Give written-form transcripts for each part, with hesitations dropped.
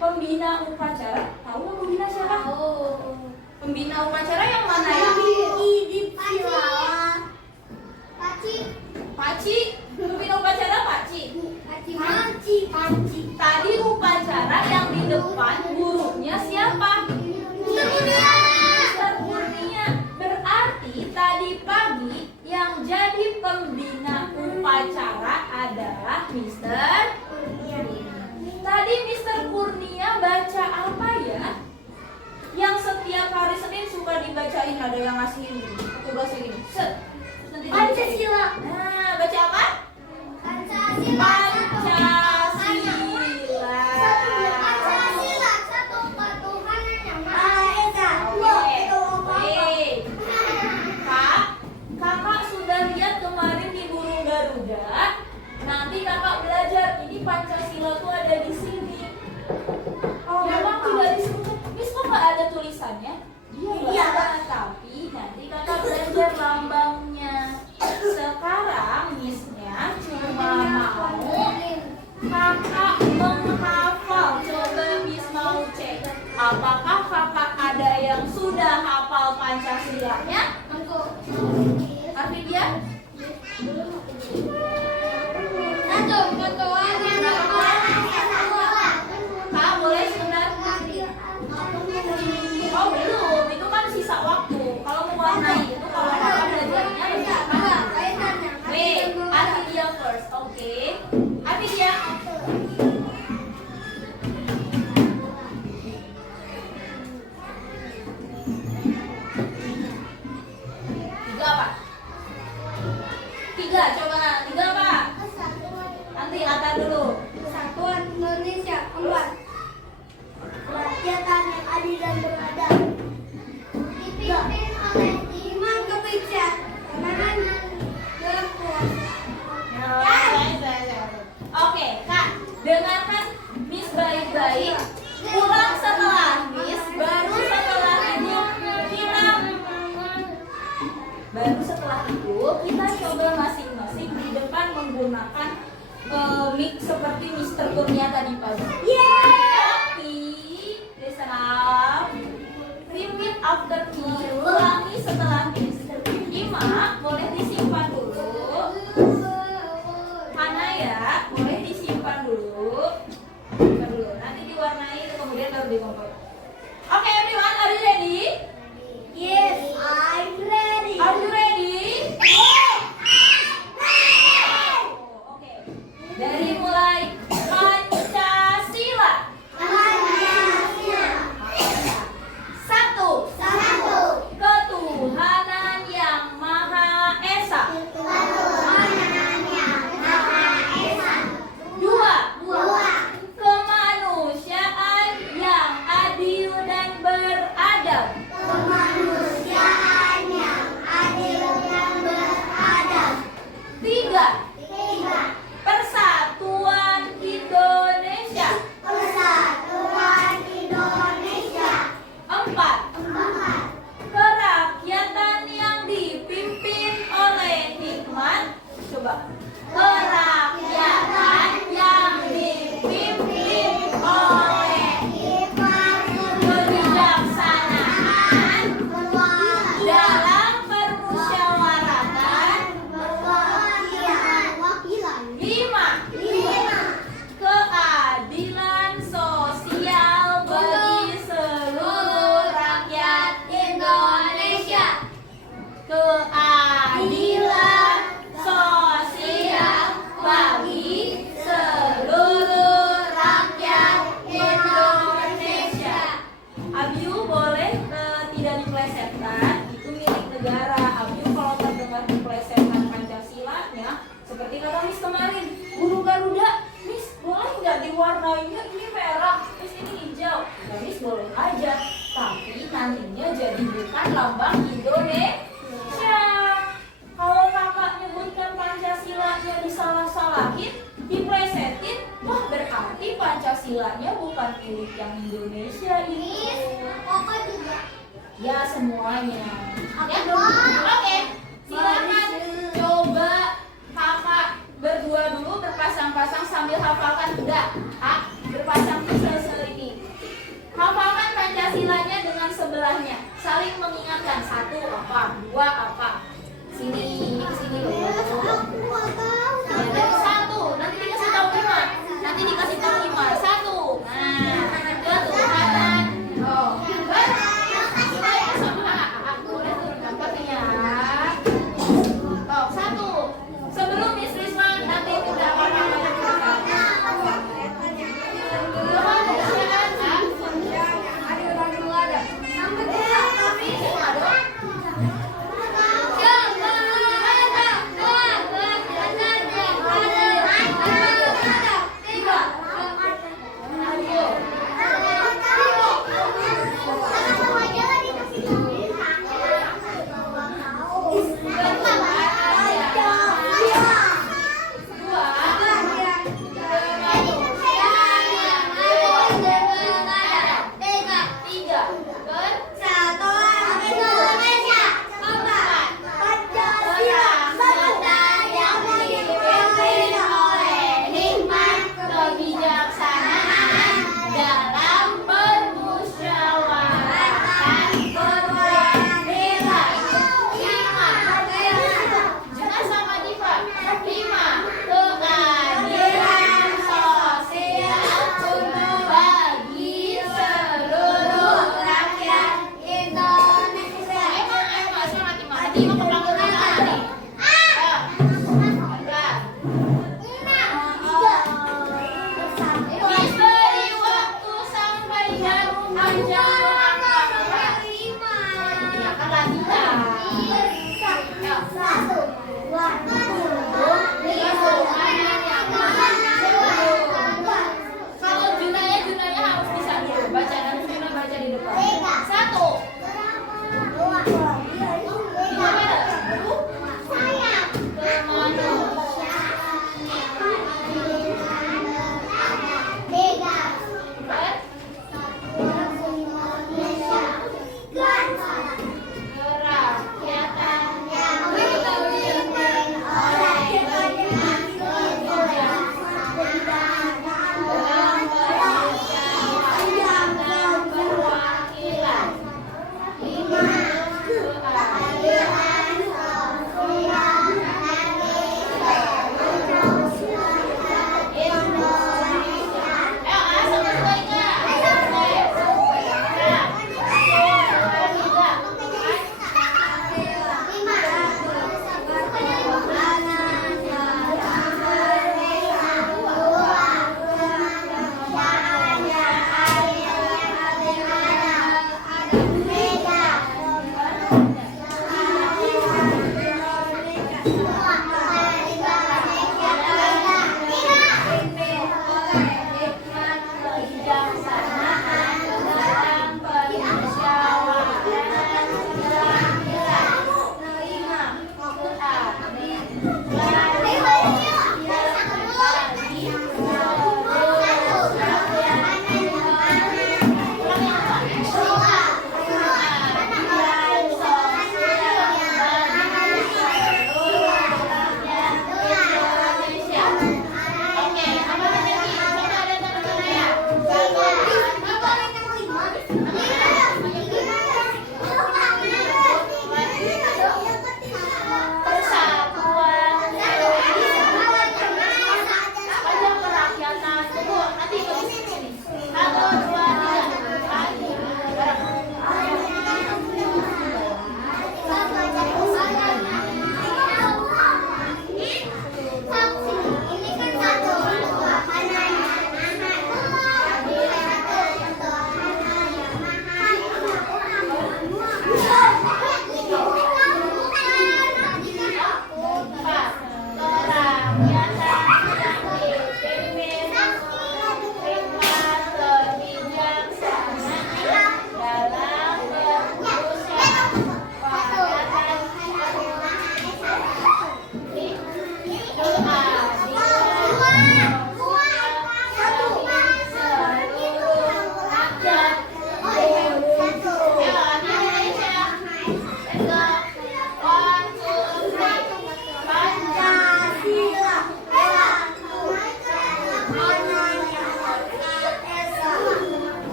Pembina upacara, tahu nggak pembina siapa? Tahu. Pembina upacara yang mana ya? Paci. Pembina upacara Paci. Tadi upacara yang di depan gurunya siapa? Mister Kurnia. Berarti tadi pagi yang jadi pembina upacara adalah Mister Kurnia. Tadi Mister Kurnia baca apa ya? Yang setiap hari Senin suka dibacain, ada yang ngasih ini. Aku baca ini. Set. Nanti Pancasila. Nah, baca apa? Pancasila. Kakak sudah lihat kemarin di Burung Garuda. Nanti kakak belajar ini Pancasila tuh ada di sini. Memang tidak disebut. Miss kok nggak ada tulisannya? Iya. Tapi nanti kakak belajar lambangnya. Sekarang Missnya cuma mau kakak menghafal. Coba Miss mau cek. Apakah kakak ada yang sudah hafal Pancasilanya? Arvidia? Kak, boleh sebentar? Oh belum, itu kan sisa waktu. Kalau mau warnai itu kalau kakak belajarnya lebih cepat. Wait, Arvidia first, oke? Arvidia. Tiga apa? Tiga, coba. Tiga apa? Nanti Atta dulu. Kesatuan Indonesia. Keempat. Kerakyatan yang adil dan beradab. Dipimpin oleh imam kebijaksanaan dalam kuasa. Oke, Kak, dengarkan Miss baik-baik. Ulang setelah Miss, baru setelah itu kita coba masing-masing di depan menggunakan mic seperti Mister Kurnia tadi pagi. Tapi listen up. Repeat after me. Ulangi setelah Miss. Ima, boleh disimpan dulu. Hanaya, boleh disimpan dulu. Nanti diwarnai kemudian baru dikumpul. Oke, everyone, are you ready? Yes, I'm ready. Are you ready? Oke. Dari mulai Pancasila. Satu. Ketuhanan yang Maha Esa. Dua. Kemanusiaan yang adil dan beradab. Tiga. Persatuan Indonesia. Empat. Kerakyatan yang dipimpin oleh hikmat. Coba. Kerakyatan yang dipimpin oleh kebijaksanaan dalam permusyawaratan. Lima. Keadilan sosial bagi seluruh rakyat Indonesia. Keadilan sosial bagi seluruh rakyat Indonesia. Abiu boleh tidak diplesetkan, itu milik negara. Abiu kalau terdengar diplesetkan Pancasilanya, seperti kata Miss kemarin, Burung Garuda, Miss boleh nggak diwarnainya ini merah, Miss ini hijau? Ya Miss boleh aja, tapi nantinya jadi bukan lambang Indonesia. Kalau kakak nyebutkan Pancasilanya disalah-salahin, diplesetin, wah berarti Pancasilanya bukan milik yang Indonesia ini. Ya semuanya. Ya, oke. Silakan coba kakak berdua dulu berpasang-pasang sambil hafalkan. Udah, berpasang tuh ini.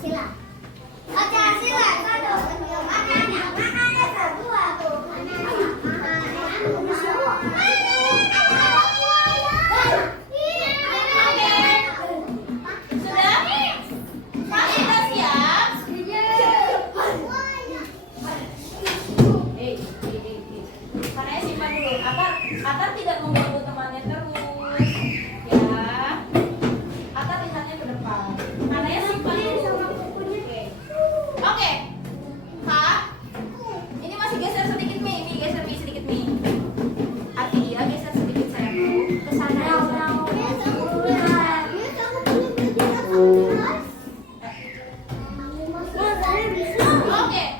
Sudah? Masih Oke,